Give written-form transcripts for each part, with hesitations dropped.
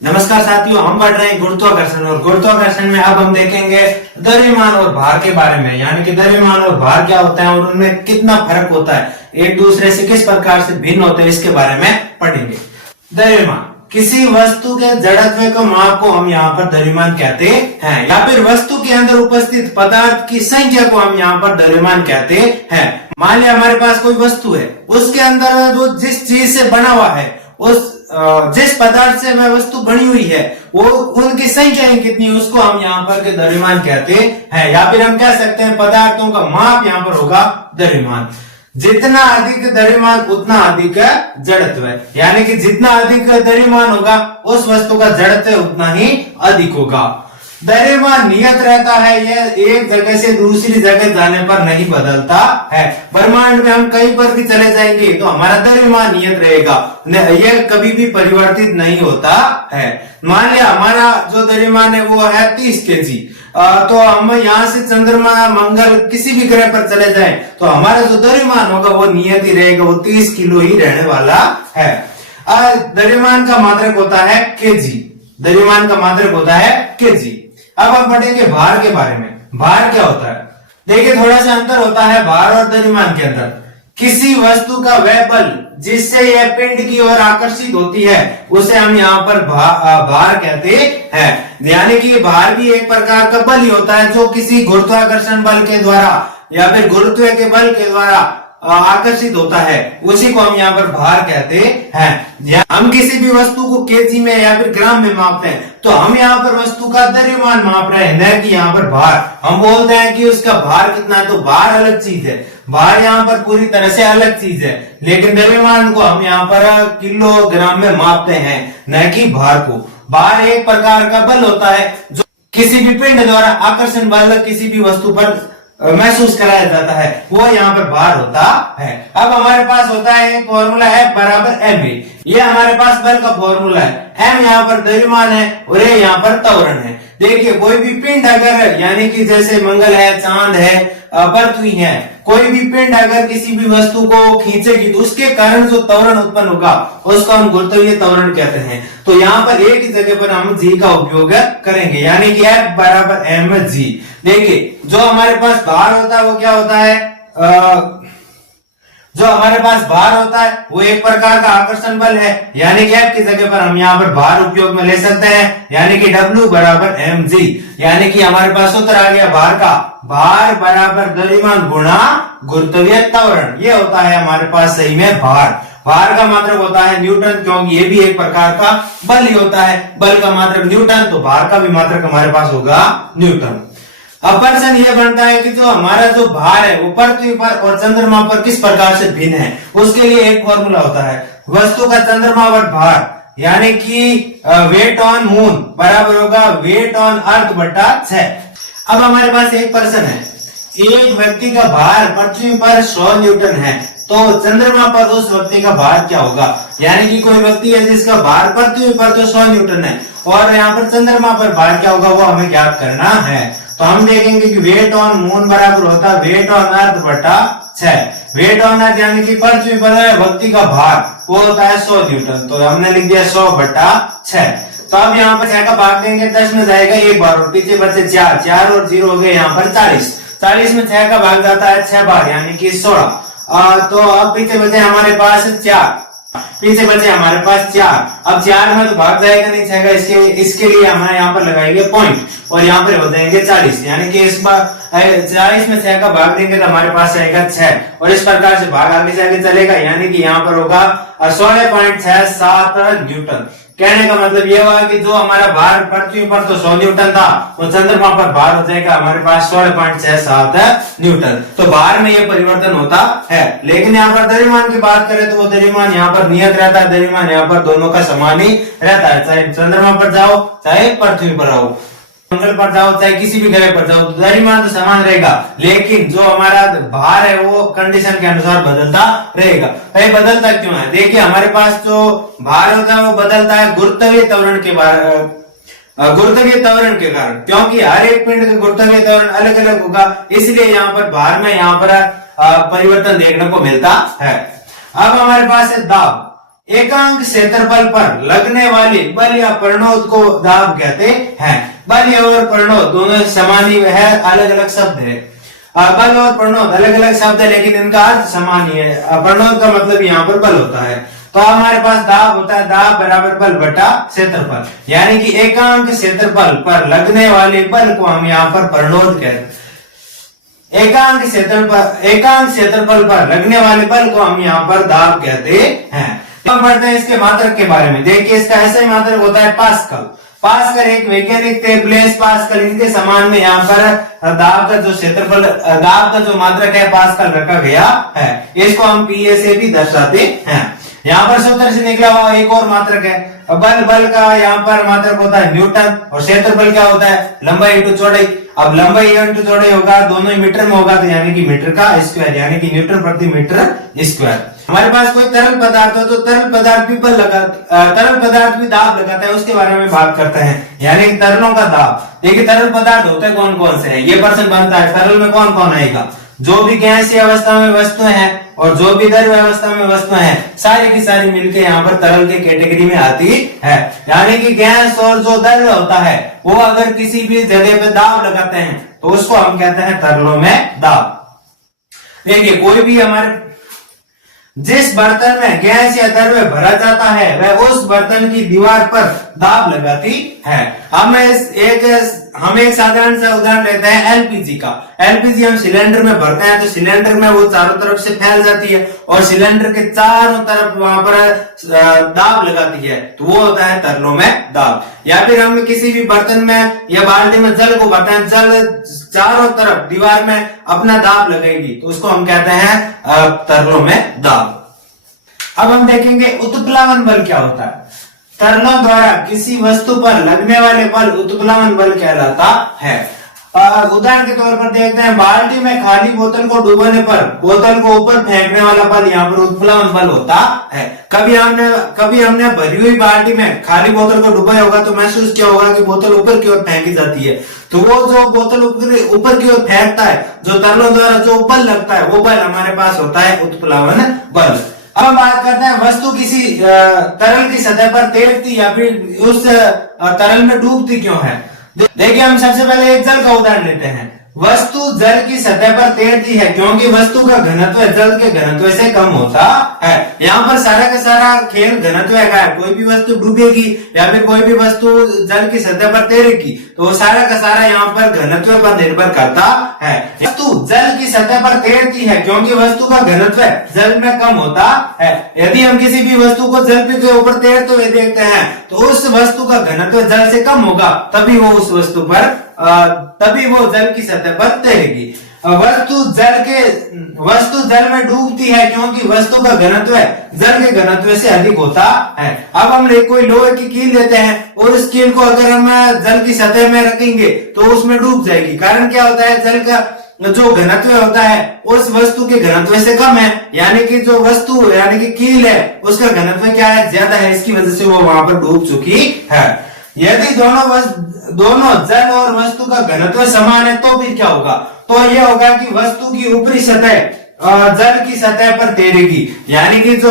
नमस्कार साथियों, हम पढ़ रहे हैं गुरुत्वाकर्षण और गुरुत्वाकर्षण में अब हम देखेंगे द्रव्यमान और भार के बारे में। यानी कि द्रव्यमान और भार क्या होता है और उनमें कितना फर्क होता है, एक दूसरे से किस प्रकार से भिन्न होते हैं, इसके बारे में पढ़ेंगे। द्रव्यमान किसी वस्तु के जड़त्व को माप को हम यहाँ पर द्रव्यमान कहते हैं, या फिर वस्तु के अंदर उपस्थित पदार्थ की संख्या को हम यहाँ पर द्रव्यमान कहते हैं। मान लिया हमारे पास कोई वस्तु है, उसके अंदर वो जिस चीज से बना हुआ है, उस जिस पदार्थ से वह वस्तु बनी हुई है, वो उनकी संख्या कितनी है, उसको हम यहाँ पर द्रव्यमान कहते हैं। या फिर हम कह सकते हैं पदार्थों का माप यहाँ पर होगा द्रव्यमान। जितना अधिक द्रव्यमान उतना अधिक जड़त्व है, यानी कि जितना अधिक द्रव्यमान होगा उस वस्तु का जड़त्व उतना ही अधिक होगा। द्रव्यमान नियत रहता है, यह एक जगह से दूसरी जगह जाने पर नहीं बदलता है। ब्रह्मांड में हम कहीं पर भी चले जाएंगे तो हमारा द्रव्यमान नियत रहेगा, यह कभी भी परिवर्तित नहीं होता है। मान लिया हमारा जो द्रव्यमान है वो है 30 केजी, तो हम यहाँ से चंद्रमा, मंगल, किसी भी ग्रह पर चले जाएं तो हमारा जो द्रव्यमान होगा वो नियत ही रहेगा, वो 30 किलो ही रहने वाला है। द्रव्यमान का मात्रक होता है केजी, द्रव्यमान का मात्रक होता है केजी। अब हम पढ़ेंगे भार के बारे में। भार क्या होता है, देखिए थोड़ा सा अंतर होता है भार और द्रव्यमान के अंदर। किसी वस्तु का वह बल जिससे यह पिंड की ओर आकर्षित होती है उसे हम यहाँ पर भार कहते हैं। यानी कि भार भी एक प्रकार का बल ही होता है जो किसी गुरुत्वाकर्षण बल के द्वारा या फिर गुरुत्व के बल के द्वारा आकर्षित होता है, उसी को हम यहाँ पर भार कहते हैं। हम किसी भी वस्तु को केजी में या फिर ग्राम में मापते हैं तो हम यहाँ पर वस्तु का द्रव्यमान माप रहे हैं, न कि यहाँ पर भार। हम बोलते हैं कि उसका भार कितना है, तो भार अलग चीज है, भार यहाँ पर पूरी तरह से अलग चीज है। लेकिन द्रव्यमान को हम यहाँ पर किलोग्राम में मापते हैं, न कि भार को। भार एक प्रकार का बल होता है जो किसी भी पिंड द्वारा आकर्षण बल किसी भी वस्तु पर महसूस कराया जाता है, वो यहाँ पर भार होता है। अब हमारे पास होता है एक फॉर्मूला है बराबर एम। ये हमारे पास बल का फॉर्मूला है। एम यहाँ पर द्रव्यमान है और ये यहाँ पर त्वरण है। देखिए कोई भी पिंड अगर, यानी कि जैसे मंगल है, चांद है, पृथ्वी है, कोई भी पिंड अगर किसी भी वस्तु को खींचेगी तो उसके कारण जो त्वरण उत्पन्न होगा उसको हम गुरुत्वीय त्वरण कहते हैं। तो यहाँ पर एक ही जगह पर हम जी का उपयोग करेंगे, यानी कि F बराबर एम जी। देखिए जो हमारे पास भार होता है वो क्या होता है, जो हमारे पास भार होता है वो एक प्रकार का आकर्षण बल है, यानी कि F की जगह पर हम यहाँ पर भार उपयोग में ले सकते हैं, यानी कि W बराबर mg। यानी कि हमारे पास सूत्र आ गया भार का, भार बराबर द्रव्यमान गुणा गुरुत्वीय त्वरण। ये होता है हमारे पास सही में भार। भार का मात्रक होता है न्यूटन, क्योंकि ये भी एक प्रकार का बल ही होता है। बल का मात्रक न्यूटन, तो भार का भी मात्रक हमारे पास होगा न्यूटन। अब प्रश्न यह बनता है कि जो हमारा जो भार है वो पृथ्वी पर और चंद्रमा पर किस प्रकार से भिन्न है। उसके लिए एक फॉर्मूला होता है, वस्तु का चंद्रमा पर भार यानी कि वेट ऑन मून बराबर होगा वेट ऑन अर्थ बटा 6। अब हमारे पास एक प्रश्न है, एक व्यक्ति का भार पृथ्वी पर 100 न्यूटन है, तो चंद्रमा पर उस व्यक्ति का भार क्या होगा। यानी कि कोई व्यक्ति है जिसका भार पृथ्वी पर तो 100 न्यूटन है और यहाँ पर चंद्रमा पर भार क्या होगा वो हमें ज्ञात करना है। तो हम देखेंगे कि वेट ऑन मून बराबर होता है वेट ऑन अर्थ बटा 6। वेट ऑन अर्थ यानी कि पृथ्वी पर व्यक्ति का भार वो होता है 100 न्यूटन, तो हमने लिख दिया 100 बटा 6। तो अब यहाँ पर 6 का भाग देंगे, 10 में जाएगा एक बार और पीछे बचे 4, 4 और 0 हो गए यहाँ पर 40। 40 में 6 का भाग जाता है 6 बार, यानी कि 16। तो अब पीछे बचे हमारे पास 4, पीछे बचे हमारे पास 4। अब 4 में तो भाग जाएगा नहीं 6 का, इसके लिए हम यहाँ पर लगाएंगे पॉइंट और यहाँ पर हो जाएंगे 40। यानी कि इस बार 40 में 6 का भाग देंगे तो हमारे पास आएगा 6 और इस प्रकार से भाग आगे जाके चलेगा, यानी कि यहाँ पर होगा 16.67 न्यूटन। कहने का मतलब यह हुआ कि जो हमारा भार पृथ्वी पर तो 100 न्यूटन था, वो चंद्रमा पर भार हो जाएगा हमारे पास 16.67 न्यूटन। तो भार में यह परिवर्तन होता है। लेकिन यहाँ पर द्रव्यमान की बात करें तो वो द्रव्यमान यहाँ पर नियत रहता है, द्रव्यमान यहाँ पर दोनों का समान ही रहता है, चाहे चंद्रमा पर जाओ चाहे पृथ्वी पर आओ, मंगल पर जाओ चाहे किसी भी ग्रह पर जाओ, तो द्रव्यमान तो समान रहेगा। लेकिन जो हमारा भार है वो कंडीशन के अनुसार बदलता रहेगा। भाई बदलता क्यों है, देखिए हमारे पास जो भार होता है वो बदलता है गुरुत्वीय त्वरण के कारण, क्योंकि हर एक पिंड का गुरुत्वीय त्वरण अलग अलग होगा, इसलिए यहाँ पर भार में यहाँ पर परिवर्तन देखने को मिलता है। अब हमारे पास है दाब। एकांक क्षेत्रफल पर लगने वाली बल या प्रणोद को दाब कहते हैं। बल और प्रणोद दोनों समान ही है, अलग अलग शब्द है। बल और प्रणोद अलग अलग शब्द है लेकिन इनका अर्थ समान ही है। प्रणोद का मतलब यहाँ पर बल होता है, तो हमारे पास दाब होता है दाब बराबर बल बटा क्षेत्रफल, यानी कि एकांक क्षेत्रफल पर लगने वाले बल को हम यहाँ पर प्रणोद कहते हैं। एकांक क्षेत्रफल पर लगने वाले बल को हम यहाँ पर दाब कहते हैं। हम पढ़ते हैं इसके मात्रक के बारे में। देखिए इसका ऐसा ही मात्रक होता है पास्कल। पास्कल एक वैज्ञानिक थे, ब्लेस पास्कल, इनके समान में यहाँ पर दाब का जो क्षेत्रफल, दाब का जो मात्रक है पास्कल रखा गया है। इसको हम पीए से भी दर्शाते हैं। यहाँ पर सूत्र से निकला हुआ एक और मात्रक है। बल का यहाँ पर मात्रक होता है न्यूटन, और क्षेत्रफल क्या होता है लंबाई इंटू चौड़ाई। अब लंबाई इंटू चौड़ाई होगा, दोनों ही मीटर में होगा, तो यानी कि मीटर का स्क्वायर, यानी कि न्यूटन प्रति मीटर स्क्वायर। हमारे पास कोई तरल पदार्थ हो तो तरल पदार्थ भी तरल पदार्थ भी दाब लगाता है, उसके बारे में बात करते हैं, यानी तरलों का दाब। देखिए तरल पदार्थ होते हैं कौन कौन से हैं, ये प्रश्न बनता है तरल में कौन कौन आएगा। जो भी गैसीय अवस्था में वस्तुएं हैं और जो भी द्रव्य अवस्था में वस्तुएं हैं, सारी की सारी मिलकर यहाँ पर तरल के कैटेगरी में आती है। यानी कि गैस और जो द्रव्य होता है वो अगर किसी भी जगह पे दाब लगाते हैं तो उसको हम कहते हैं तरलों में दाब। देखिए कोई भी हमारे जिस बर्तन में गैस या द्रव्य भरा जाता है वह उस बर्तन की दीवार पर दाब लगाती है। हम एक साधारण सा उदाहरण लेते हैं एलपीजी का। एलपीजी हम सिलेंडर में भरते हैं तो सिलेंडर में वो चारों तरफ से फैल जाती है और सिलेंडर के चारों तरफ वहां पर दाब लगाती है, तो वो होता है तरलों में दाब। या फिर हम किसी भी बर्तन में या बाल्टी में जल को भरते हैं, जल चारों तरफ दीवार में अपना दाब लगाएगी तो उसको हम कहते हैं तरलों में दाब। अब हम देखेंगे उत्प्लावन बल क्या होता है। तरलों द्वारा किसी वस्तु पर लगने वाले बल उत्प्लावन बल कहलाता है। उदाहरण के तौर पर देखते हैं, बाल्टी में खाली बोतल को डुबोने पर बोतल को ऊपर फेंकने वाला बल यहाँ पर उत्प्लावन बल होता है। कभी हमने भरी हुई बाल्टी में खाली बोतल को डुबाया होगा तो महसूस किया होगा कि बोतल ऊपर की ओर फेंकी जाती है, तो वो जो बोतल ऊपर की ओर फेंकता है, जो तरलों द्वारा जो बल लगता है वो बल हमारे पास होता है उत्प्लावन बल। अब हम बात करते हैं वस्तु किसी तरल की सतह पर तैरती या फिर उस तरल में डूबती क्यों है। देखिए हम सबसे पहले एक जल का उदाहरण लेते हैं। वस्तु जल की सतह पर तैरती है क्योंकि वस्तु का घनत्व जल के घनत्व से कम होता है। यहाँ पर सारा का सारा खेल घनत्व का है। कोई भी वस्तु डूबेगी या फिर कोई भी वस्तु जल की सतह पर तैरेगी तो सारा का सारा यहाँ पर घनत्व पर निर्भर करता है। वस्तु जल की सतह पर तैरती है क्योंकि वस्तु का घनत्व जल में कम होता है। यदि हम किसी भी वस्तु को जल के ऊपर तैरते हुए देखते हैं तो उस वस्तु का घनत्व जल से कम होगा, तभी वो जल की सतह पर तैरेगी। वस्तु जल में डूबती है क्योंकि वस्तु का घनत्व जल के घनत्व से अधिक होता है। अब हम कोई लोहे की कील लेते हैं और उस कील को अगर हम जल की सतह में रखेंगे तो उसमें डूब जाएगी। कारण क्या होता है, जल का जो घनत्व होता है उस वस्तु के घनत्व से कम है, यानी कि जो वस्तु यानी कि कील है उसका घनत्व क्या है, ज्यादा है, इसकी वजह से वो वहां पर डूब चुकी है। यदि दोनों जल और वस्तु का घनत्व समान है तो फिर क्या होगा, तो यह होगा कि वस्तु की ऊपरी सतह जल की सतह पर तैरेगी, यानी कि जो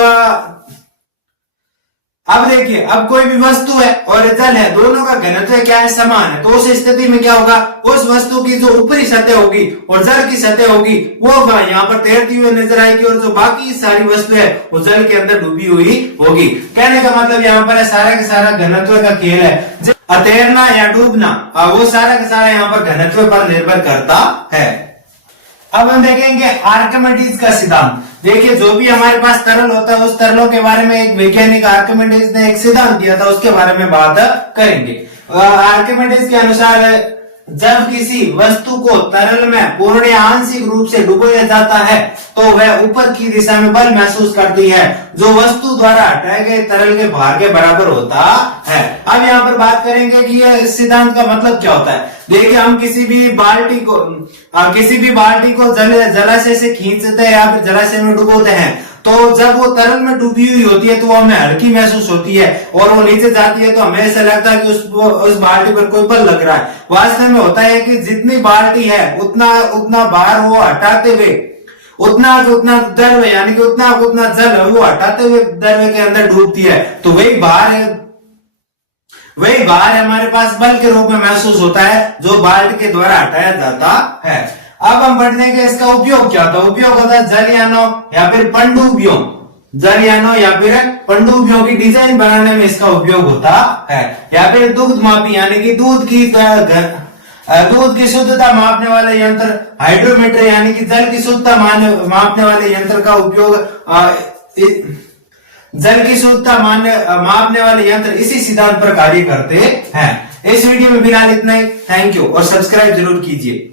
अब देखिए अब कोई भी वस्तु है और जल है, दोनों का घनत्व क्या है, समान है, तो उस स्थिति में क्या होगा, उस वस्तु की जो ऊपरी सतह होगी और जल की सतह होगी वो यहाँ पर तैरती हुई नजर आएगी और जो बाकी सारी वस्तु है वो जल के अंदर डूबी हुई होगी। कहने का मतलब यहाँ पर सारा का सारा घनत्व का खेल है। तैरना या डूबना वो सारा का सारा यहाँ पर घनत्व पर निर्भर करता है। अब हम देखेंगे आर्किमिडीज का सिद्धांत। देखिए जो भी हमारे पास तरल होता है उस तरलों के बारे में एक वैज्ञानिक आर्किमिडीज ने एक सिद्धांत दिया था, उसके बारे में बात करेंगे। आर्किमिडीज के अनुसार जब किसी वस्तु को तरल में पूर्ण या आंशिक रूप से डुबोया जाता है तो वह ऊपर की दिशा में बल महसूस करती है जो वस्तु द्वारा हटाए गए तरल के भार के बराबर होता है। अब यहाँ पर बात करेंगे कि यह सिद्धांत का मतलब क्या होता है। देखिए हम किसी भी बाल्टी को जलाशय से खींचते हैं या फिर जलाशय में डुबोते हैं तो जब वो तरल में डूबी हुई होती है तो वो हमें हल्की महसूस होती है और वो नीचे जाती है तो हमें ऐसा लगता है कि उस बाल्टी पर कोई बल लग रहा है। वास्तव में होता है कि जितनी बाल्टी है उतना भार वो हटाते हुए उतना का उतना द्रव्य यानी कि उतना का उतना जल है वो हटाते हुए द्रव्य के अंदर डूबती है, तो वही भार है, वही भार हमारे पास बल के रूप में महसूस होता है जो बाल्टी के द्वारा हटाया जाता है। अब हम बढ़ने के इसका उपयोग क्या होता है? उपयोग होता है जलयानों या फिर पनडुब्बियों, जलयानों या फिर पनडुब्बियों की डिजाइन बनाने में इसका उपयोग होता है। या फिर दूध मापी यानी कि दूध की शुद्धता मापने वाले यंत्र, हाइड्रोमीटर यानी कि जल की शुद्धता मापने वाले यंत्र का उपयोग, जल की शुद्धता मापने वाले यंत्र इसी सिद्धांत पर कार्य करते हैं। इस वीडियो में फिलहाल इतना ही। थैंक यू और सब्सक्राइब जरूर कीजिए।